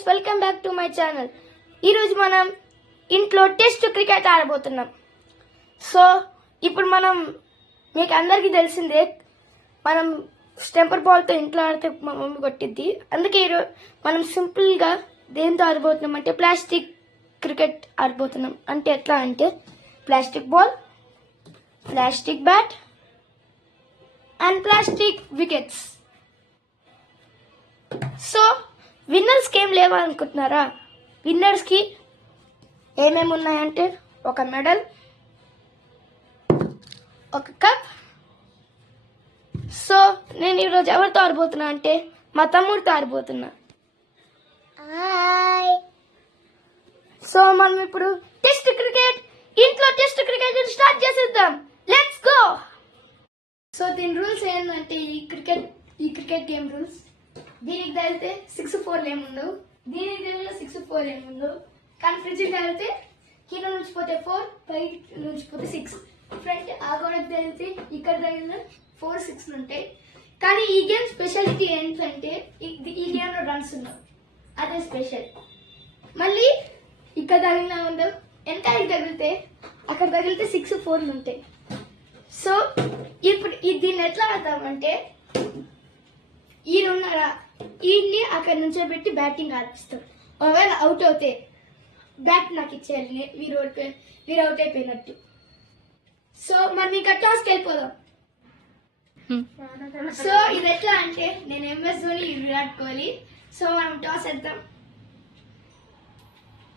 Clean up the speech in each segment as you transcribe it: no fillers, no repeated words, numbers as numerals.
Guys, welcome back to my channel. ఈరోజు మనం ఇంట్లో టెస్ట్ క్రికెట్ ఆడబోతున్నాం. సో ఇప్పుడు మనం మీకు అందరికీ తెలిసిందే, మనం స్టెంపర్ బాల్తో ఇంట్లో ఆడితే మా మమ్మీ కొట్టిద్ది. అందుకే ఈరోజు మనం సింపుల్గా దేంతో ఆడబోతున్నాం అంటే ప్లాస్టిక్ క్రికెట్ ఆడబోతున్నాం. అంటే ఎట్లా అంటే plastic ball, plastic bat and plastic wickets. So విన్నర్స్కి ఏం లేవా అనుకుంటున్నారా? విన్నర్స్కి ఏమేమి ఉన్నాయంటే ఒక మెడల్, ఒక కప్. సో నేను ఈరోజు ఎవరితో ఆడబోతున్నా అంటే మా తమ్ముడితో ఆడబోతున్నా. సో మనం ఇప్పుడు ఇంట్లో టెస్ట్ క్రికెట్ స్టార్ట్ చేసేద్దాం. Let's go. సో దీని రూల్స్ ఏంటంటే ఈ క్రికెట్ గేమ్ రూల్స్, దీనికి తగిలితే 6-4 ఏముండవు, దీనికి తగిలిన 6-4 ఏముండవు. కానీ ఫ్రిడ్జ్కి తగిలితే కింద నుంచి పోతే 4, పై నుంచి పోతే 6, ఫ్రంట్ ఆ గోడకి తగిలితే ఇక్కడ తగిలిన 4-6 ఉంటాయి. కానీ ఈ గేమ్ స్పెషాలిటీ ఏంటంటే ఈ గేమ్లో రన్స్ ఉండవు, అదే స్పెషల్. మళ్ళీ ఇక్కడ తగిలిన ఉండవు, వెనకాలకి తగిలితే అక్కడ తగిలితే 6-4 ఉంటాయి. సో ఇప్పుడు దీన్ని ఎట్లా ఆడతామంటే ఈయనున్నారా, ఈయన్ని అక్కడ నుంచో పెట్టి బ్యాటింగ్ ఆడిపిస్తాం. ఒకవేళ అవుట్ అవుతే బ్యాట్ నాకు ఇచ్చేయాలి, మీరు అవుట్ అయిపోయినట్టు. సో మనం ఇంకా టాస్కి వెళ్ళిపోదాం. సో ఇది ఎట్లా అంటే నేను MS ధోని, విరాట్ కోహ్లీ. సో మనం టాస్ వేద్దాం.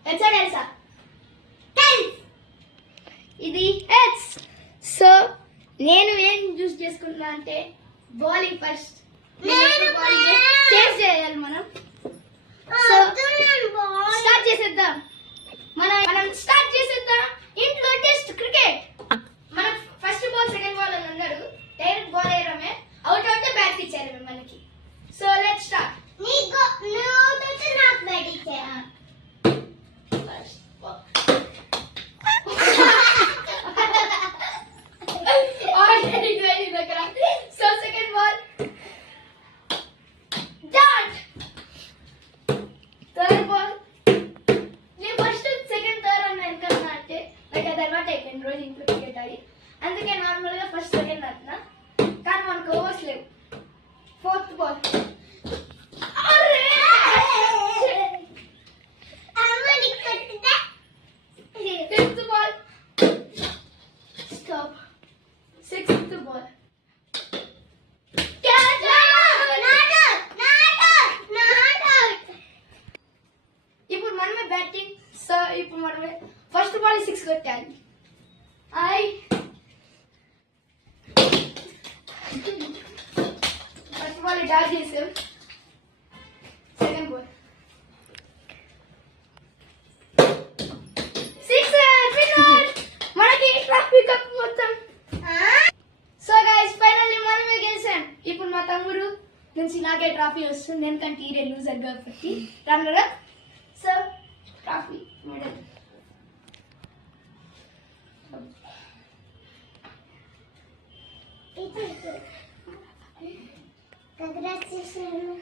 తెలుసా ఇది హెడ్స్. సో నేను ఏం చూస్ చేసుకుంటున్నా అంటే బౌలింగ్ ఫస్ట్ చేయాలి మనం. సో స్టార్ట్ చేసేద్దాం. మనం స్టార్ట్ చేసేద్దాం ఇంట్లో టెస్ట్ క్రికెట్. మన ఫస్ట్ బాల్, సెకండ్ బాల్ అని అన్నాడు, డైరెక్ట్ బాల్ వేయడమే, అవుట్ అవుతే బ్యాట్ ఇచ్చారు మనకి. So let's start. So second ball, third ball. నేను ఫస్ట్ సెకండ్ థర్డ్ అన్న ఎందుకన్నా అంటే లైక్ అది అలవాటు అయిపోయింది రోజు ఇంట్లో క్రికెట్ ఆడి. అందుకే నార్మల్ గా ఫస్ట్ సెకండ్ అంటున్నా, కానీ మనకు ఓవర్స్ లేవు. Fourth ball, fifth ball, stop. Sixth ball, ఇప్పుడు మనమే బ్యాటింగ్. సో ఇప్పుడు మనమే ఫస్ట్ బాల్ 6 కొట్టాలి. ఫస్ట్ బాల్ డాట్ చేసాం. సెకండ్ బాల్ 6, మనకి ట్రాఫీ కప్ మొత్తం. సో గైస్, ఫైనల్లీ మనమే గెలిచాం. ఇప్పుడు మా తమ్ముడు నుంచి నాకే ట్రాఫీ వస్తుంది, ఎందుకంటే ఈరే లూజర్ కాబట్టి. Runner. So trophy, medal. Congratulations.